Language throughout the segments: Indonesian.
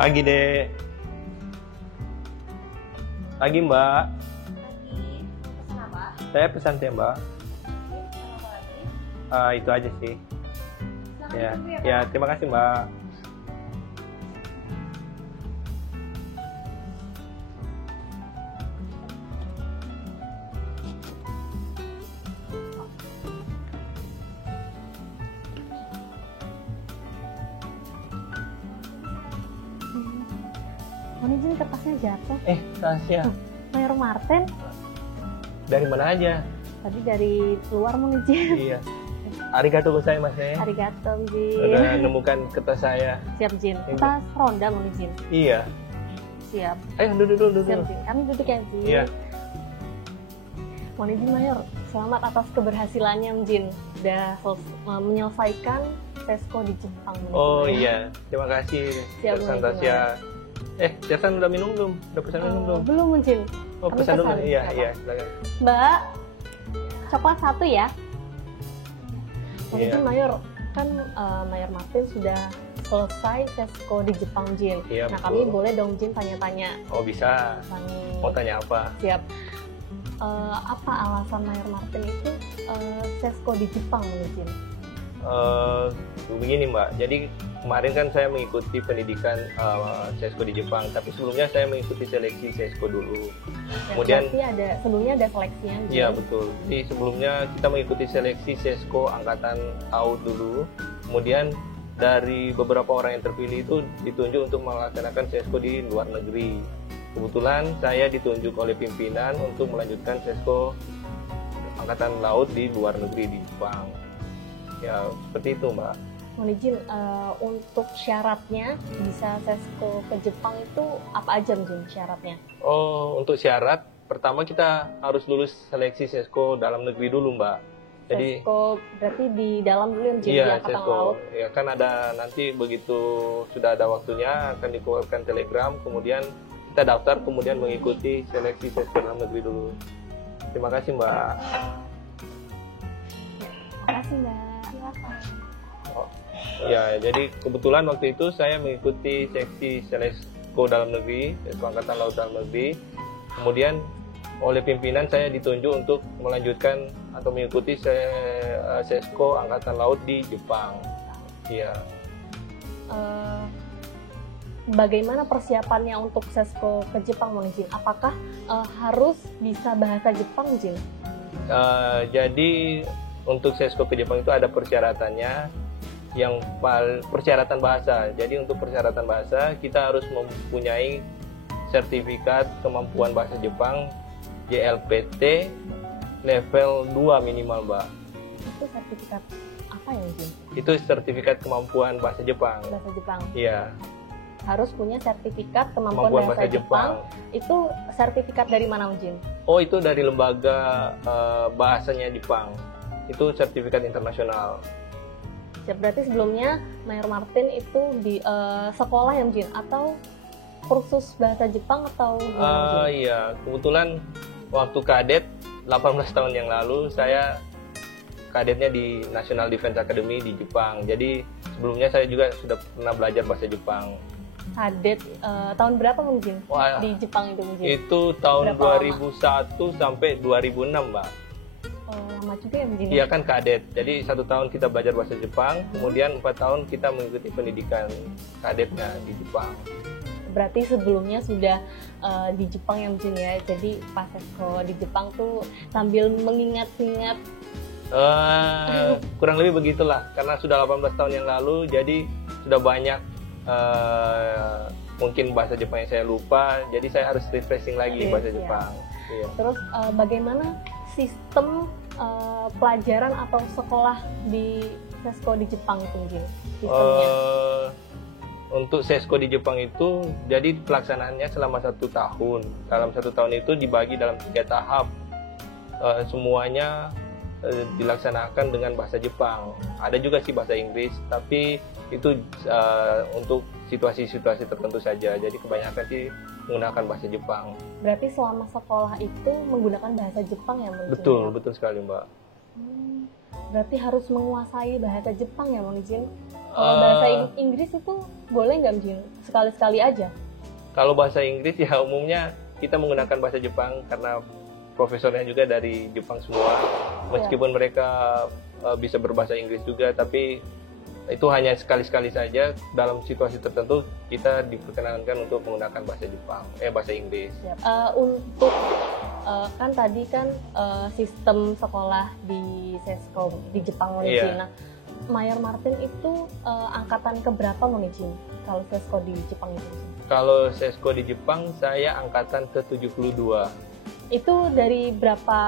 Pagi, Dek. Pagi, Mbak. Lagi pesan apa? Saya pesan teh, Mbak. Pesan apa lagi? Itu aja sih. Selamat Ya, ditunggu ya, Pak. terima kasih, Mbak. Mohon izin kertasnya jatuh. Tasya. Mayor Martin Dari mana aja? tadi dari luar mohon izin. Iya. Arigato gozaimasu. Arigato Jin. Udah nemukan kertas saya. Siap Jin. Kita ronda mohon izin. Iya. Siap. Ayo duduk. Siap Jin. Kami duduk ya Jin. Iya. Mohon izin Mayor. Selamat atas keberhasilannya Jin. Udah menyelesaikan Sesko di Jepang. mohon izin, Oh Mayor. iya, terima kasih. Siap, Pesan Mbak. Tasya. Jasan udah minum belum? Udah pesan minum belum? Belum Jin. Oh, Kami pesan dulu. pesan. Iya, Siapa? iya, silakan. Mbak, coklat 1 ya. Mohon Iya. izin Mayor, kan Mayor Martin sudah selesai Sesko di Jepang Jin. Iya, Nah betul. kami boleh dong Jin tanya-tanya Oh, bisa. tentang Mau tanya apa? siap. Apa alasan Mayor Martin itu Sesko di Jepang Jin? Begini Mbak, jadi kemarin kan saya mengikuti pendidikan Sesko di Jepang, tapi sebelumnya saya mengikuti seleksi Sesko dulu. Kemudian, Berarti sebelumnya ada seleksinya Jin. iya betul. Jadi sebelumnya kita mengikuti seleksi Sesko angkatan tahun dulu. Kemudian dari beberapa orang yang terpilih itu ditunjuk untuk melaksanakan Sesko di luar negeri. Kebetulan saya ditunjuk oleh pimpinan untuk melanjutkan Sesko angkatan laut di luar negeri di Jepang. Ya seperti itu Mbak. Mohon izin, untuk syaratnya bisa Sesko ke Jepang itu apa aja Jin syaratnya? Oh, untuk syarat, pertama kita harus lulus seleksi Sesko dalam negeri dulu, Mbak. Jadi, Sesko berarti di dalam dulu Jin, di iya, Angkatan Sesko. Laut. Ya, kan ada nanti begitu sudah ada waktunya akan dikeluarkan telegram, kemudian kita daftar, kemudian mengikuti seleksi Sesko dalam negeri dulu. Terima kasih, Mbak. Terima kasih Mbak. Silakan. Ya, jadi kebetulan waktu itu saya mengikuti seksi Sesko dalam negeri, Sesko Angkatan Laut dalam negeri. Kemudian oleh pimpinan saya ditunjuk untuk melanjutkan atau mengikuti Sesko Angkatan Laut di Jepang. Iya. Bagaimana persiapannya untuk Sesko ke Jepang, Mohon izin? Apakah harus bisa bahasa Jepang, Jin? Jadi untuk Sesko ke Jepang itu ada persyaratannya, yang persyaratan bahasa. Jadi untuk persyaratan bahasa kita harus mempunyai sertifikat kemampuan bahasa Jepang JLPT level 2 minimal, Mbak. Itu sertifikat apa ya, Jin? Itu sertifikat kemampuan bahasa Jepang. Bahasa Jepang. Iya, Harus punya sertifikat kemampuan bahasa Jepang. Itu sertifikat dari mana, Jin? Oh, itu dari lembaga bahasanya Jepang. Itu sertifikat internasional. Ya, berarti sebelumnya Mayor Martin itu di sekolah ya, Jin? Atau kursus bahasa Jepang atau gimana, Jin? Iya, kebetulan waktu kadet 18 tahun yang lalu saya kadetnya di National Defense Academy di Jepang. Jadi sebelumnya saya juga sudah pernah belajar bahasa Jepang. Kadet tahun berapa mungkin Wah, di Jepang itu mungkin? itu tahun Berapa 2001 sampai 2006, Mbak. Lama juga ya mungkin? Iya kan kadet. Jadi 1 tahun kita belajar bahasa Jepang, kemudian 4 tahun kita mengikuti pendidikan kadetnya di Jepang. Berarti sebelumnya sudah di Jepang ya mungkin ya. Jadi pas Sesko di Jepang tuh sambil mengingat-ingat. Kurang lebih begitulah, karena sudah 18 tahun yang lalu, jadi sudah banyak mungkin bahasa Jepang yang saya lupa, jadi saya harus refreshing lagi Oke, bahasa siap. Jepang. Iya. Terus bagaimana sistem pelajaran atau sekolah di Sesko di Jepang itu mungkin sistemnya? Untuk Sesko di Jepang itu, jadi pelaksanaannya selama 1 tahun. Dalam 1 tahun itu dibagi dalam 3 tahap. Semuanya dilaksanakan dengan bahasa Jepang. Ada juga sih bahasa Inggris, tapi itu untuk situasi-situasi tertentu saja. Jadi kebanyakan sih menggunakan bahasa Jepang. Berarti selama sekolah itu menggunakan bahasa Jepang ya mungkin? Betul, ya? betul sekali Mbak. Berarti harus menguasai bahasa Jepang ya, Bang Jin? Kalau bahasa Inggris itu boleh nggak, Jin? Sekali-sekali aja? Kalau bahasa Inggris ya umumnya kita menggunakan bahasa Jepang karena profesornya juga dari Jepang semua. Meskipun mereka bisa berbahasa Inggris juga, tapi itu hanya sekali-sekali saja dalam situasi tertentu kita diperkenankan untuk menggunakan bahasa Inggris. Untuk kan tadi kan sistem sekolah di Sesko di Jepang, Jin. Nah, Mayor Martin itu angkatan keberapa, Jin? Kalau Sesko di Jepang itu? Kalau Sesko di Jepang saya angkatan ke-72. Itu dari berapa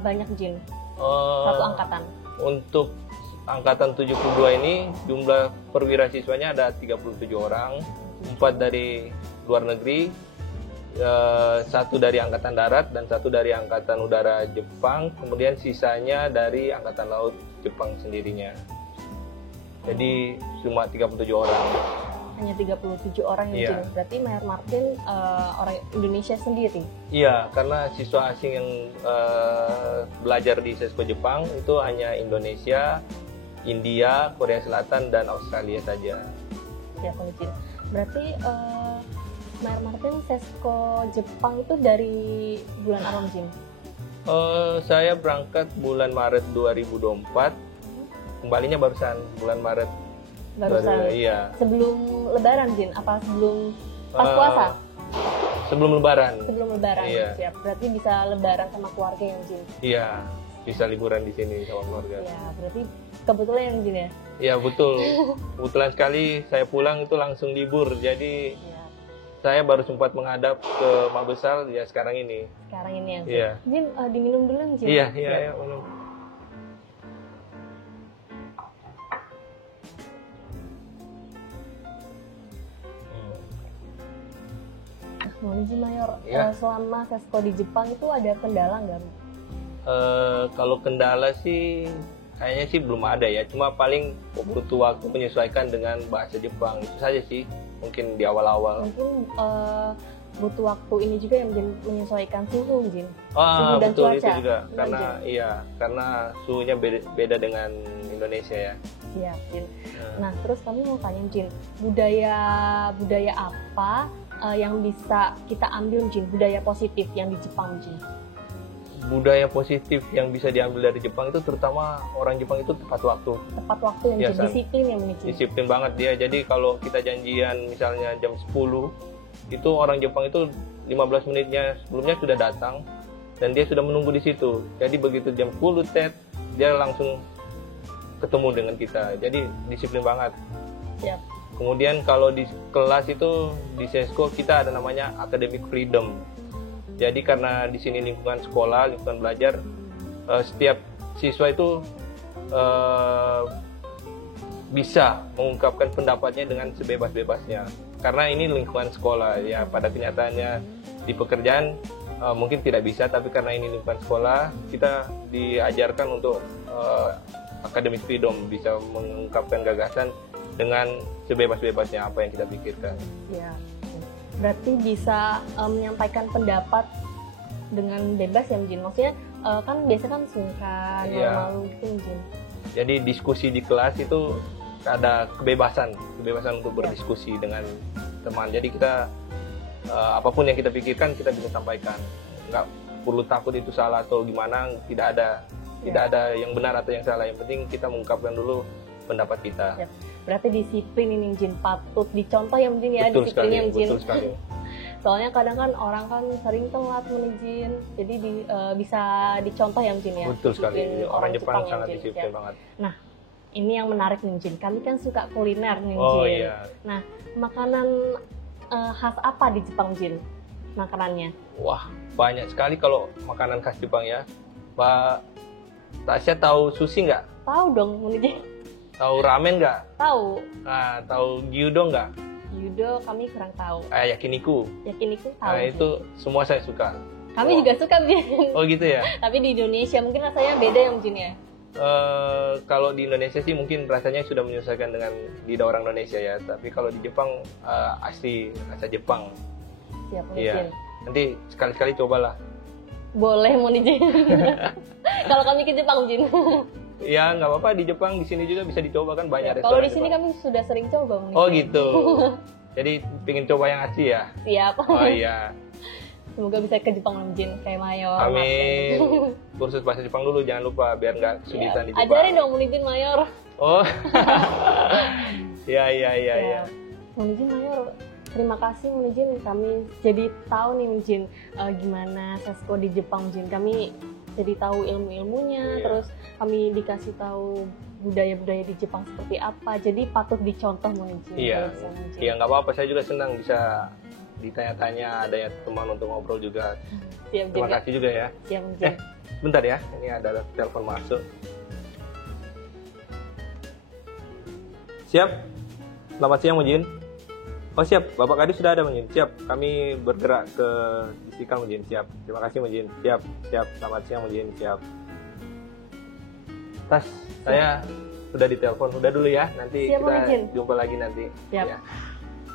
banyak, Jin? Satu angkatan? Untuk angkatan 72 ini jumlah perwira siswanya ada 37 orang, 4 dari luar negeri, 1 dari angkatan darat dan 1 dari angkatan udara Jepang, kemudian sisanya dari angkatan laut Jepang sendirinya. Jadi cuma 37 orang. Hanya 37 orang yang Jin. Berarti Mayor Martin orang Indonesia sendiri? Iya, karena siswa asing yang belajar di Sesko Jepang itu hanya Indonesia, India, Korea Selatan, dan Australia saja. Ya, Jin. Berarti Mayor Martin Sesko Jepang itu dari bulan apa, Jin? Saya berangkat bulan Maret 2024. Kembalinya barusan bulan Maret. Barusan? Iya. Sebelum Lebaran, Jin? Apa sebelum pas puasa? Sebelum Lebaran. Sebelum Lebaran, iya. Siap. Berarti bisa Lebaran sama keluarga yang Jin? Iya, bisa liburan di sini sama keluarga. Iya, berarti kebetulan yang Jin ya? Iya, betul. Kebetulan sekali saya pulang itu langsung libur, jadi saya baru sempat menghadap ke Mabesal ya sekarang ini. Sekarang ini yang Jin? Iya. Jin, diminum dulu, Jin? Iya, minum. Jin Mayor, selama Sesko di Jepang itu ada kendala nggak? Kalau kendala sih kayaknya sih belum ada ya, cuma paling butuh waktu menyesuaikan dengan bahasa Jepang, itu saja sih mungkin di awal-awal. Mungkin butuh waktu ini juga yang menyesuaikan suhu, Jin. Suhu dan betul, cuaca. Itu juga karena suhunya beda dengan Indonesia ya. Iya, Jin. Nah, terus kami mau tanya, Jin, budaya apa yang bisa kita ambil, Jin, budaya positif yang di Jepang, Jin? Budaya positif yang bisa diambil dari Jepang itu terutama orang Jepang itu tepat waktu. Tepat waktu yang Jin, disiplin yang Jin. Disiplin banget dia. Jadi kalau kita janjian misalnya jam 10, itu orang Jepang itu 15 menitnya sebelumnya sudah datang dan dia sudah menunggu di situ. Jadi begitu jam 10 dia langsung ketemu dengan kita. Jadi disiplin banget. Siap. Kemudian kalau di kelas itu di Sesko kita ada namanya academic freedom. Jadi karena di sini lingkungan sekolah, lingkungan belajar, setiap siswa itu bisa mengungkapkan pendapatnya dengan sebebas-bebasnya. Karena ini lingkungan sekolah ya, pada kenyataannya di pekerjaan mungkin tidak bisa, tapi karena ini lingkungan sekolah kita diajarkan untuk academic freedom, bisa mengungkapkan gagasan dengan sebebas-bebasnya apa yang kita pikirkan. Ya, berarti bisa menyampaikan pendapat dengan bebas ya, Jin. Maksudnya kan biasa kan sungkan, malu gitu, Jin. Jadi diskusi di kelas itu ada kebebasan untuk berdiskusi dengan teman. Jadi kita apapun yang kita pikirkan kita bisa sampaikan. Nggak perlu takut itu salah atau gimana, tidak ada yang benar atau yang salah. Yang penting kita mengungkapkan dulu pendapat kita. Ya. Berarti disiplin ini, Jin, patut dicontoh ya, Jin ya. Betul disiplin sekali, Jin. betul sekali. Soalnya kadang kan orang kan sering telat, Jin. Jadi bisa dicontoh ya, Jin ya. Betul sekali. Orang Jepang sangat Jin, disiplin ya. banget. Nah, ini yang menarik nih, Jin. Kami kan suka kuliner nih, Jin. Oh iya. Nah, makanan khas apa di Jepang, Jin? Makanannya? Wah, banyak sekali kalau makanan khas Jepang ya. Pak Tasya tahu sushi nggak? Tahu dong, Jin. Tahu ramen nggak? Tahu. Nah, tahu gyudon nggak? Gyudon kami kurang tahu. Yakiniku. Yakiniku tahu. Nah, itu semua saya suka. Kami juga suka, Jin. Oh gitu ya? Tapi di Indonesia mungkin rasanya beda ya, Jin ya? Kalau di Indonesia sih mungkin rasanya sudah menyesuaikan dengan lidah orang Indonesia ya. Tapi kalau di Jepang asli rasa Jepang. Siap, iya. Nanti sekali-kali cobalah. Boleh, Jin. Kalau kami ke Jepang, Jin. Ya nggak apa-apa, di Jepang di sini juga bisa dicoba kan, banyak Ya, kalau restoran di sini Jepang. kami sudah sering coba Mang Oh Ijin. gitu. Jadi pengen coba yang asli ya. Siap. Oh iya. Semoga bisa ke Jepang Mang Ijin kayak Mayor. Amin. Martin. Kursus bahasa Jepang dulu jangan lupa biar nggak Ya, kesulitan di Jepang. ajarin dong Mang Ijin Mayor. Oh. Iya iya iya Ya. ya. Mang Ijin Mayor, terima kasih Mang Ijin, kami jadi tahu nih Mang Ijin gimana sesko di Jepang Mang Ijin. Kami jadi tahu ilmu-ilmunya, Iya. terus kami dikasih tahu budaya-budaya di Jepang seperti apa. Jadi patut dicontoh Mang Ijin. Iya. Kalau bisa, Mang Ijin. Iya nggak apa-apa, saya juga senang bisa ditanya-tanya, ada yang teman untuk ngobrol juga. Siap Terima juga. kasih juga ya. Siap Mang Ijin. Bentar ya, ini ada telepon masuk. Siap. Selamat siang Mujin. Oh siap, Bapak Kadis sudah ada Mujin. Siap, kami bergerak ke Istiqlal Mujin. Siap. Terima kasih Mujin. Siap, siap. Selamat siang Mujin. Siap. Tas, saya sudah ditelepon. Udah dulu ya. Nanti Siap, Mang kita Ijin. jumpa lagi nanti. Siap. Ya.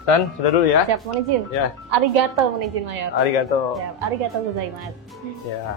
Tan, sudah dulu ya. Siap Mang Ijin. Ya, Arigato Mang Ijin Mayor. arigato. Siap. Arigato gozaimasu. Ya.